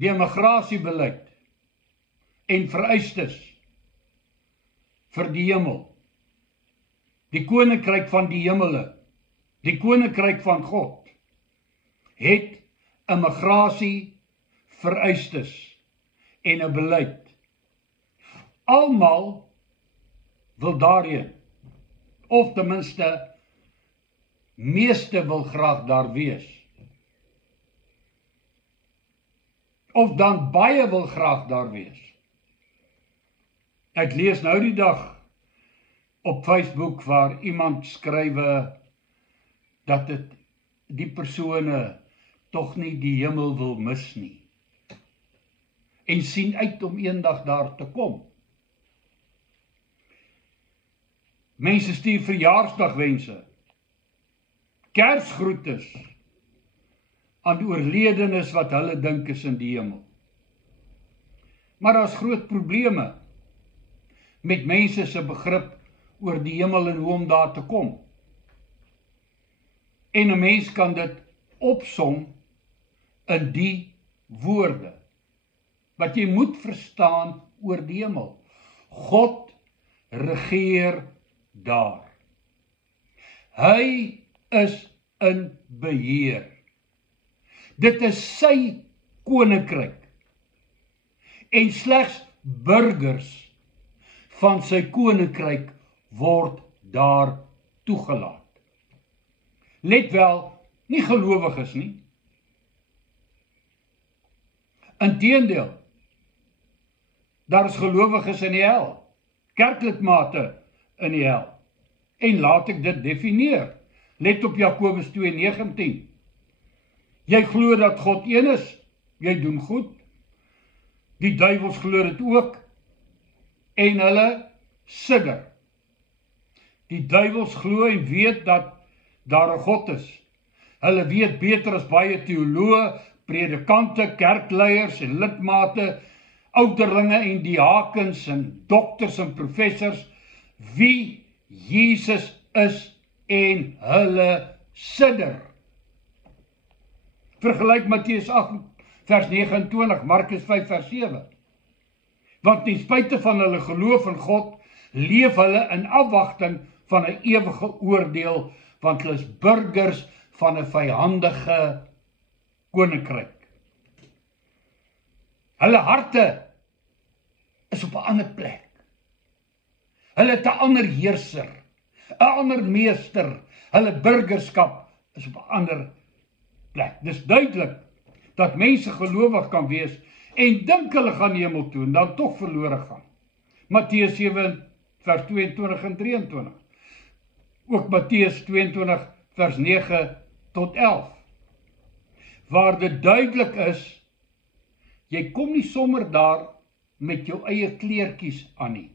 die immigrasiebeleid en vereistes vir die hemel, die koninkryk van die hemele, die koninkryk van God, het immigrasie vereistes en 'n beleid. Almal wil daarheen, of ten minste, meeste wil graag daar wees. Of dan baie wil graag daar wees. Ek lees nou die dag op Facebook waar iemand skrywe dat die persone tog nie die hemel wil mis nie. En sien uit om eendag daar te kom. Mense stuur verjaarsdagwense, Kersgroetes aan die oorledenes wat hulle dink is in die hemel. Maar daar's groot probleme met mense se begrip oor die hemel en hoe om daar te kom. En 'n mens kan dit opsom in die woorde wat jy moet verstaan oor die hemel. God regeer daar. Hy is in beheer. Dit is sy koninkryk. En slegs burgers van sy koninkryk word daar toegelaat. Let wel, nie gelowiges nie. Inteendeel, daar is gelowiges in die hel, kerklidmate in die hel. En laat ek dit definieer. Let op Jakobus 2:19. Jy glo dat God een is, jy doen goed. Die duiwels glo dit ook, en hulle sidder. Die duiwels glo en weet dat daar 'n God is. Hulle weet beter as baie teoloë, predikante, kerkleiers en lidmate, ouderlinge en diakens en dokters en professors, wie Jesus is en hulle sidder. Vergelyk Matteus 8 vers 29, Markus 5 vers 7. Want ten spyte van hulle geloof in God, leef hulle in afwagting van 'n ewige oordeel, want hulle is burgers van 'n vyhandige koninkryk. Hulle harte is op 'n ander plek. Hulle het 'n ander heerser, 'n ander meester. Hulle burgerskap is op 'n ander plek. Dis duidelik dat mense gelowig kan wees en dink hulle gaan hemel toe en dan tog verlore gaan. Matteus 7 vers 22 en 23. Ook Matteus 22 vers 9 tot 11. Waar dit duidelik is, jy kom nie sommer daar met jou eie kleertjies aan nie.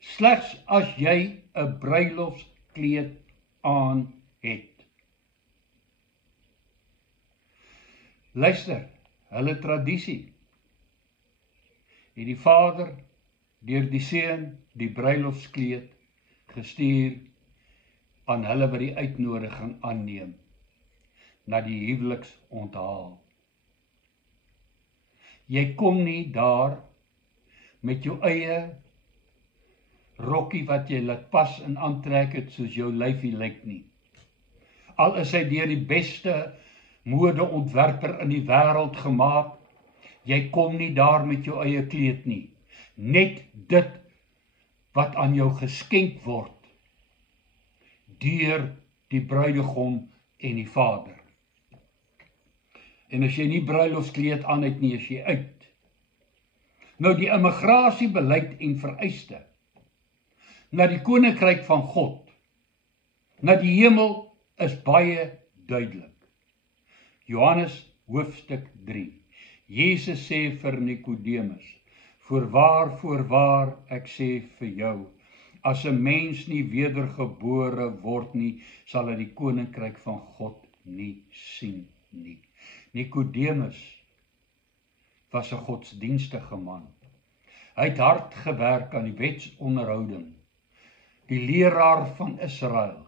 Slegs as jy 'n bruilofskleed aan het. Luister, hulle tradisie het die Vader deur die Seun die bruilofskleed gestuur aan hulle wat die uitnodiging aanneem na die huweliksonthaal. Jy kom nie daar met jou eie rokkie wat jy laat pas en aantrek het soos jou lyfie lyk nie. Al is hy deur die beste modeontwerper in die wêreld gemaak, jy kom nie daar met jou eie kleed nie. Net dit wat aan jou geskenk word deur die bruidegom en die Vader. En as jy nie bruilofskleed aan het nie, is jy uit. Nou die immigrasiebeleid en vereiste na die koninkryk van God, na die hemel, is baie duidelik. Johannes hoofstuk 3. Jesus sê vir Nikodemus, voorwaar, ek sê vir jou, as 'n mens nie wedergebore word nie, sal hy die koninkryk van God nie sien nie. Nikodemus was 'n godsdienstige man. Hy het hard gewerk aan die wetsonderhouding, die leraar van Israel.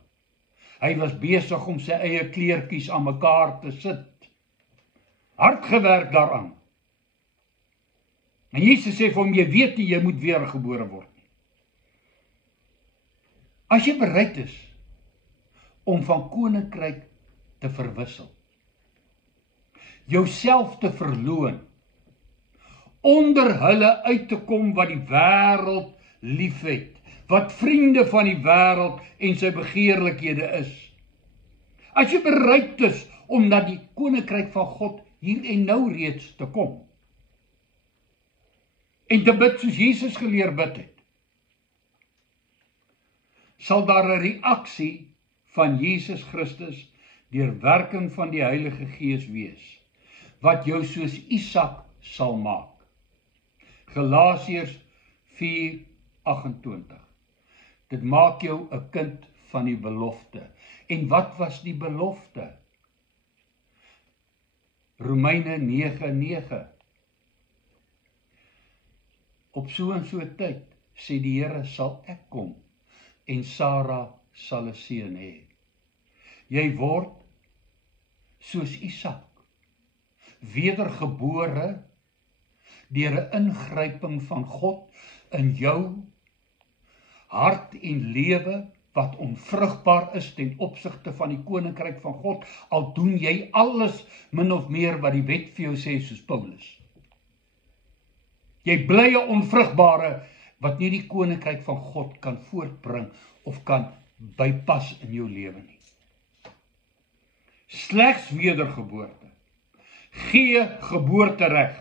Hy was besig om sy eie kleertjies aan mekaar te sit. Hard gewerk daaraan. En Jesus sê vir hom, jy weet nie, jy moet weergebore word nie. As jy bereid is om van koninkryk te verwissel, jouself te verloon, onder hulle uit te kom wat die wêreld liefhet, wat vriende van die wêreld en sy begeerlikhede is. As jy bereid is om na die koninkryk van God hier en nou reeds te kom, en te bid soos Jesus geleer bid het, sal daar 'n reaksie van Jesus Christus deur werking van die Heilige Gees wees, wat jou soos Isak sal maak. Galasiërs 4:28. Dit maak jou 'n kind van die belofte. En wat was die belofte? Romeine 9:9. Op so en so tyd, sê die Here, sal ek kom en Sara sal 'n seun hê. Jy word soos Isak, wedergebore deur 'n ingryping van God in jou hart en lewe wat onvrugbaar is ten opsigte van die koninkryk van God, al doen jy alles min of meer wat die wet vir jou sê soos Paulus. Jy bly 'n onvrugbare wat nie die koninkryk van God kan voortbring of kan bypas in jou lewe nie. Slegs wedergeboorte gee geboortereg,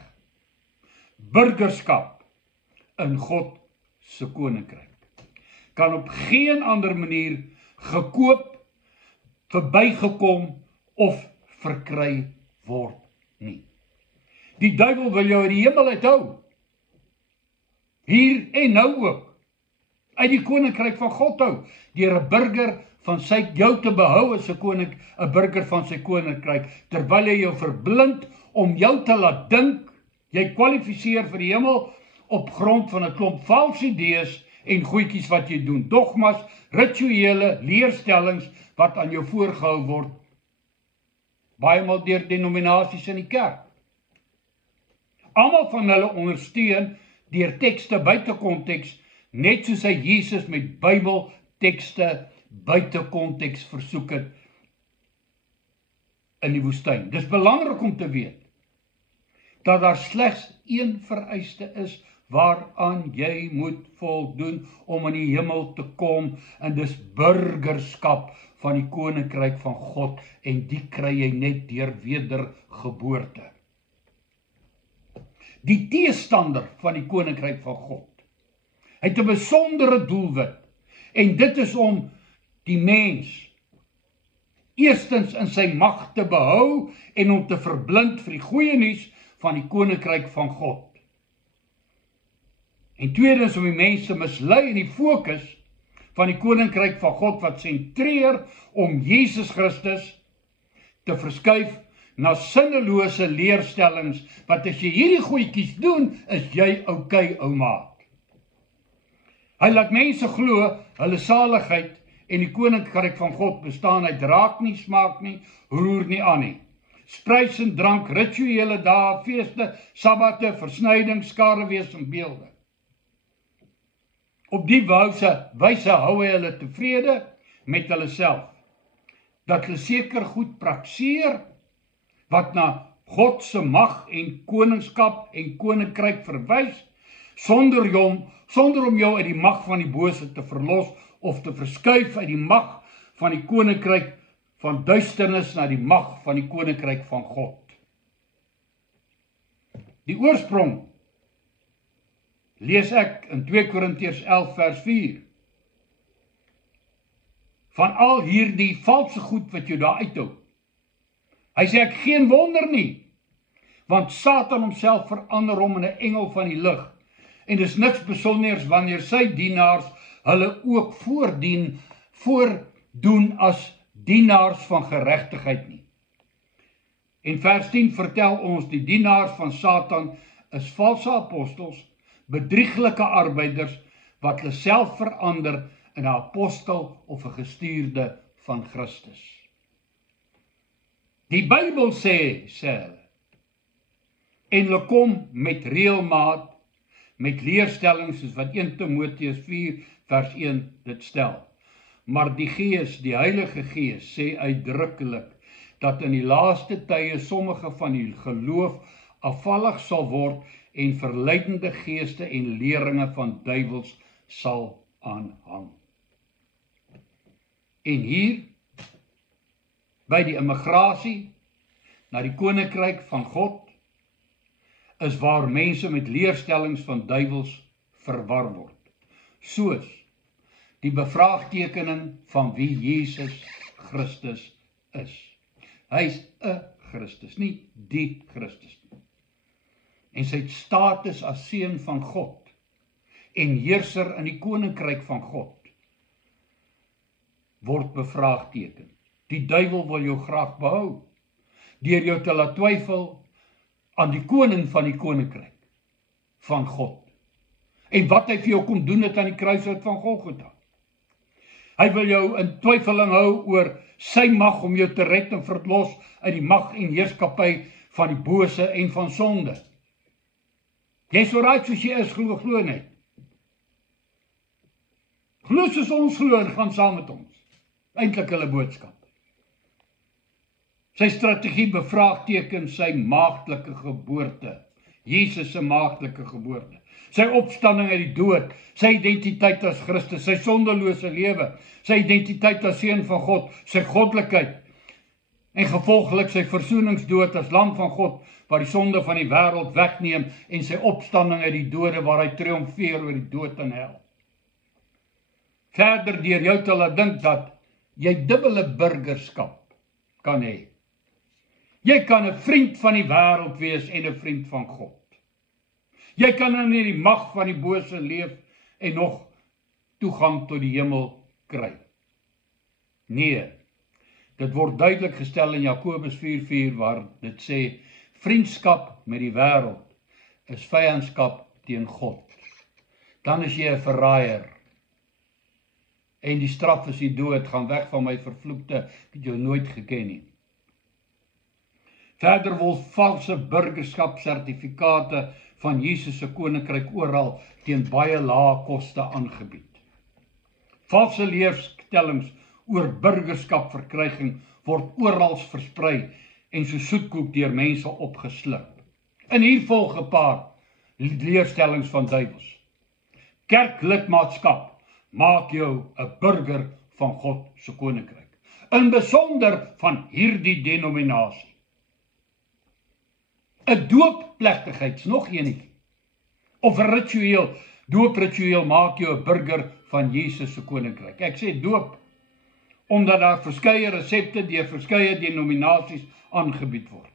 burgerskap in God se koninkryk. Kan op geen ander manier gekoop, verbygekom of verkry word nie. Die duiwel wil jou uit die hemel uithou. Hier en nou ook. Uit die koninkryk van God hou, deur 'n burger van jou te behou as 'n burger van sy koninkryk, terwyl hy jou verblind om jou te laat dink, jy kwalifiseer vir die hemel op grond van 'n klomp valse idees en goedjies wat jy doen, dogmas, rituele, leerstellings wat aan jou voorgehou word, baie maal deur denominasies in die kerk. Almal van hulle ondersteun deur tekste buite konteks, net soos hy Jesus met Bybeltekste buite konteks versoek het in die woestyn. Dis belangrik om te weet dat daar slegs een vereiste is waaraan jy moet voldoen om in die hemel te kom, en dis burgerskap van die koninkryk van God, en die kry jy net deur wedergeboorte. Die teestander van die koninkryk van God, hy het 'n besondere doelwit, en dit is om die mens eerstens in sy mag te behou en om te verblind vir die goeie nuus van die koninkryk van God. En tweedens om die mens te mislei in die fokus van die koninkryk van God wat sentreer om Jesus Christus te verskuif na sinnelose leerstellings, wat as jy hierdie goedjies doen, is jy okay, ou maat. Hy laat mense glo, hulle saligheid en die koninkryk van God bestaan uit raak nie, smaak nie, roer nie aan nie. Spruis en drank, rituele dae, feeste, sabbate, versnyding, skarewees en beelde. Op die wyse hou hy hulle tevrede met hulle self, dat hulle seker goed praktiseer, wat na God se mag en koningskap en koninkryk verwys, sonder om jou uit die mag van die bose te verlos, of te verskuif uit die mag van die koninkryk van duisternis na die mag van die koninkryk van God. Die oorsprong lees ek in 2 Korintiërs 11 vers 4. Van al hierdie valse goed wat jou daar uithou. Hy sê ek geen wonder nie, want Satan homself verander hom in 'n engel van die lig. En dis niks besonders wanneer sy dienaars hulle ook voordoen as dienaars van geregtigheid nie. En vers 10 vertel ons, die dienaars van Satan is valse apostels, bedrieglike arbeiders, wat hulle self verander in 'n apostel of 'n gestuurde van Christus. Die Bybel sê hulle, en hulle kom met reëlmaat met leerstellings soos wat 1 Timoteus 4 vers 1 dit stel. Maar die Gees, die Heilige Gees, sê uitdruklik dat in die laaste tye sommige van die geloof afvallig sal word en verleidende geeste en leringe van duiwels sal aanhang. En hier, by die immigrasie na die koninkryk van God, is waar mense met leerstellings van duiwels verwar word. Soos die bevraagtekening van wie Jesus Christus is. Hy is 'n Christus, nie die Christus nie. En sy status as seun van God en heerser in die koninkryk van God word bevraagteken. Die duiwel wil jou graag behou, deur jou te laat twyfel aan die koning van die koninkryk van God. En wat hy vir jou kom doen het aan die kruishout van Golgotha. Hy wil jou in twyfeling hou oor sy mag om jou te red en verlos uit die mag en heerskappy van die bose en van sonde. Jy is so reg soos jy is, glo net. Glo soos ons glo en gaan saam met ons. Eintlik hulle boodskap. Sy strategie bevraagteken sy maagdelike geboorte. Jesus se maagdelike geboorte. Sy opstanding uit die dood, sy identiteit as Christus, sy sondelose lewe, sy identiteit as seun van God, sy goddelikheid en gevolglik sy versoeningsdood as lam van God, wat die sonde van die wêreld wegneem en sy opstanding uit die dode waar hy triomfeer oor die dood en hel. Verder deur jou te laat dink dat jy dubbele burgerskap kan hê. Jy kan 'n vriend van die wêreld wees en 'n vriend van God. Jy kan in die mag van die bose leef en nog toegang tot die hemel kry. Nee, dit word duidelik gestel in Jakobus 4:4 waar dit sê, vriendskap met die wêreld is vyandskap teen God. Dan is jy 'n verraaier. En die straf is die dood, gaan weg van my vervloekte, ek het jou nooit geken nie. Verder word valse burgerskapsertifikate van Jesus se koninkryk oral teen baie lae koste aangebied. Valse leerstellings oor burgerskapverkryging word oral versprei en so soetkoek deur mense opgesluk. En hier volg 'n paar leerstellings van duiwels. Kerklidmaatskap maak jou 'n burger van God se koninkryk, in besonder van hierdie denominasie. 'n Doopplegtigheid, nog enetjie, of 'n ritueel, doopritueel maak jou 'n burger van Jesus se koninkryk. Ek sê doop, omdat daar verskeie resepte deur verskeie denominasies aangebied word.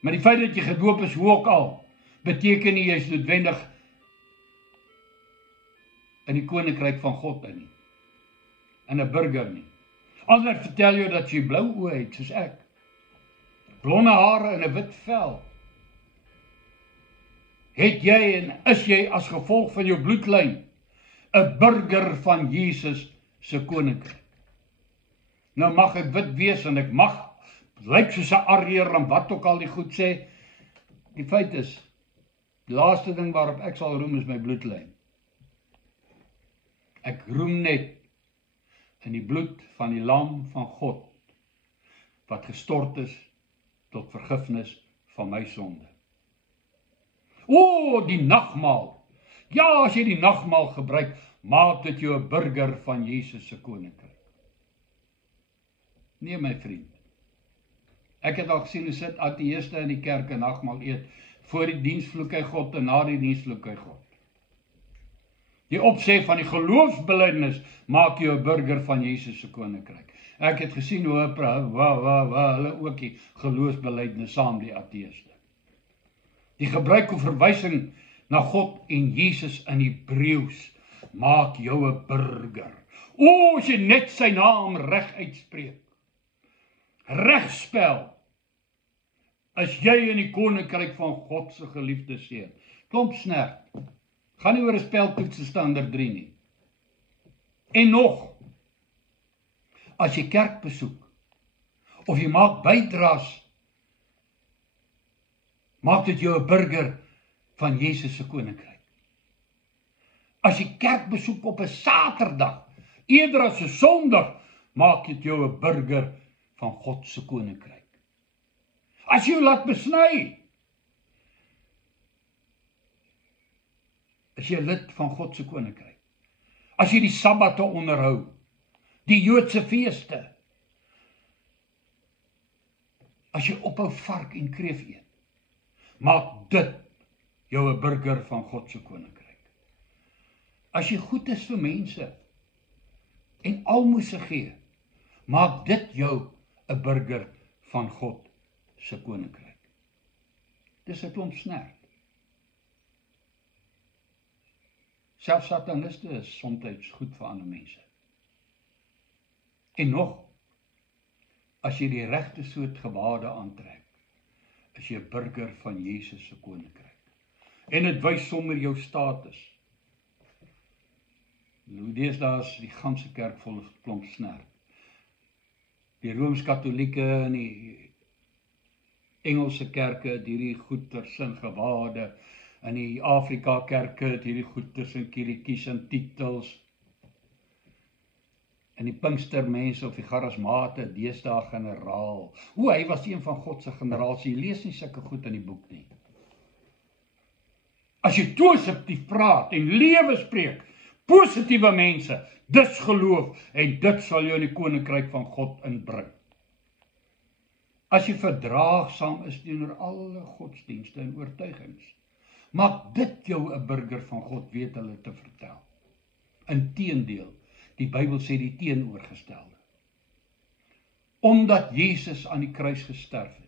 Maar die feit dat jy gedoop is, hoe ook al, beteken nie jy is noodwendig in die koninkryk van God in nie, en 'n burger nie. Ander vertel jou dat jy blou oë het, soos ek, blonde hare en 'n wit vel. Het jy en is jy as gevolg van jou bloedlyn 'n burger van Jesus se koninkryk? Nou mag ek wit wees en ek mag lyk soos 'n Ariër en wat ook al die goed sê. Die feit is, die laaste ding waarop ek sal roem is my bloedlyn. Ek roem net in die bloed van die lam van God, wat gestort is tot vergifnis van my sonde. O, die nagmaal. Ja, as jy die nagmaal gebruik, maak dit jou 'n burger van Jesus se koninkryk. Nee, my vriend. Ek het al gesien hoe sit ateïste in die kerk en nagmaal eet. Voor die diens vloek hy God en na die diens vloek hy God. Die opsê van die geloofsbelijdenis maak jou 'n burger van Jesus se koninkryk. Ek het gesien hoe hulle ook die geloofsbelijdenis saam, die ateïste. Die gebruik of verwysing na God en Jesus in Hebreëus maak jou 'n burger. O, as jy net sy naam reg uitspreek, reg spel, as jy in die koninkryk van God se geliefde seun. Klomp snert. Gaan nie oor 'n speltoets standaard 3 nie. En nog, as jy kerk besoek, of jy maak bydraes, maak dit jou 'n burger van Jesus se koninkryk. As jy kerk besoek op 'n Saterdag, eerder as 'n Sondag, maak dit jou 'n burger van God se koninkryk. As jy jou laat besny, is jy lid van God se koninkryk. As jy die Sabbate onderhou, die Joodse feeste, as jy ophou vark en kreef eet, maak dit jou 'n burger van God se koninkryk. As jy goed is vir mense en almoses gee, maak dit jou 'n burger van God se koninkryk. Dis 'n klomp snert. Selfs sataniste is soms goed vir ander mense. En nog, as jy die regte soort gebade aantrek, is jy 'n burger van Jesus se koninkryk. En dit wys sommer jou status. Deesdae is die ganse kerk vol klomp snert. Die Rooms-Katolieke en die Engelse kerke het hierdie goeters en gewade, en die Afrika kerke het hierdie goeters en kirikies en titels, en die Pinkstermense of die charismate, deesdae generaal. Hy was een van God se generaals, jy lees nie sulke goed in die boek nie. As jy positief praat en lewe spreek, positiewe mense, dis geloof, en dit sal jou in die koninkryk van God inbring. As jy verdraagsaam is teenoor alle godsdienste en oortuigings, maak dit jou 'n burger van God, weet hulle te vertel. Inteendeel, die Bybel sê die teenoorgestelde. Omdat Jesus aan die kruis gesterf het,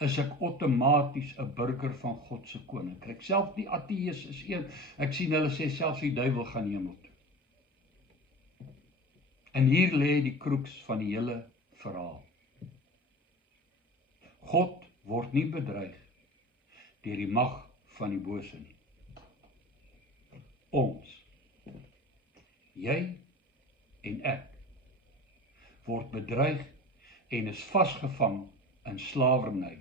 is ek outomaties 'n burger van God se koninkryk. Selfs die ateës is een, ek sien hulle sê selfs die duiwel gaan hemel toe. En hier lê die kroeks van die hele verhaal. God word nie bedreig deur die mag van die bose nie. Ons, jy en ek, word bedreig en is vasgevang in slawerny,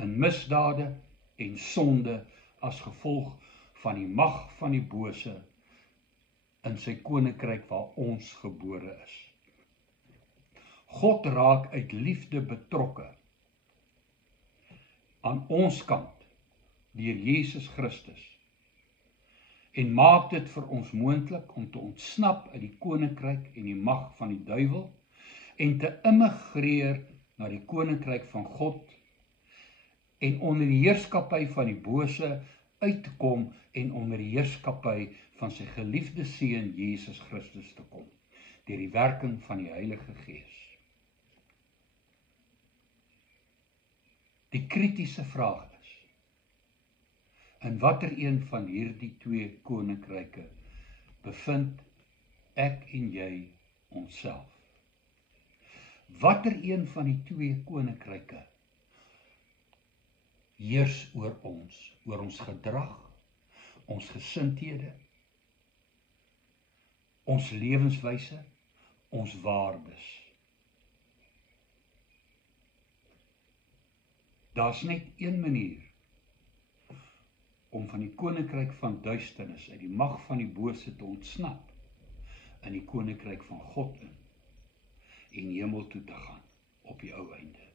in misdade en sonde as gevolg van die mag van die bose in sy koninkryk waar ons gebore is. God raak uit liefde betrokke aan ons kant deur Jesus Christus en maak dit vir ons moontlik om te ontsnap uit die koninkryk en die mag van die duiwel en te immigreer na die koninkryk van God en onder die heerskappy van die bose uit te kom en onder die heerskappy van sy geliefde seun Jesus Christus te kom, deur die werking van die Heilige Gees. Die kritiese vraag is, in watter een van hierdie twee koninkryke bevind ek en jy onsself? Watter een van die twee koninkryke heers oor ons gedrag, ons gesindhede, ons lewenswyse, ons waardes? Daar's net een manier om van die koninkryk van duisternis uit die mag van die bose te ontsnap in die koninkryk van God in en hemel toe te gaan op die ou einde.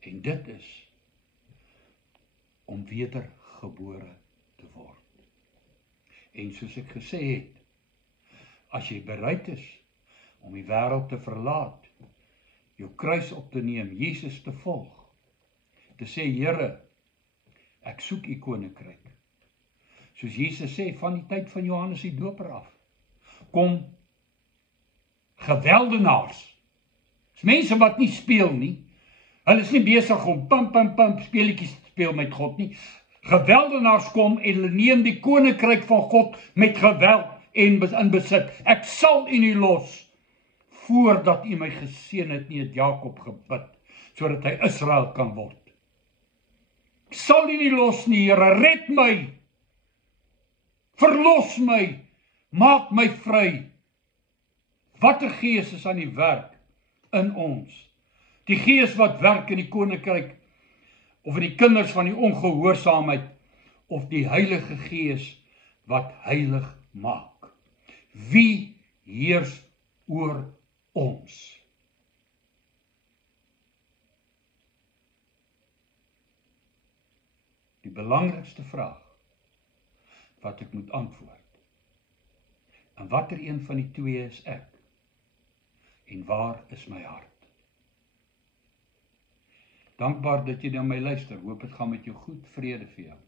En dit is om wedergebore te word. En soos ek gesê het, as jy bereid is om die wêreld te verlaat, jou kruis op te neem, Jesus te volg, te sê, Here, ek soek u koninkryk. Soos Jesus sê, van die tyd van Johannes die Doper af, kom geweldenaars. Dis mense wat nie speel nie. Hulle is nie besig om pam speletjies te speel met God nie. Geweldenaars kom en hulle neem die koninkryk van God met geweld en in besit. Ek sal u nie los voordat u my geseën het nie, het Jakob gebid, sodat hy Israel kan word. Ek sal u nie los nie, Here, red my, verlos my, maak my vry. Watter gees is aan die werk in ons? Die gees wat werk in die koninkryk of in die kinders van die ongehoorsaamheid of die Heilige Gees wat heilig maak? Wie heers oor ons? Die belangrikste vraag wat ek moet antwoord. En watter een van die twee is ek? En waar is my hart? Dankbaar dat jy na my luister. Hoop dit gaan met jou goed. Vrede vir jou.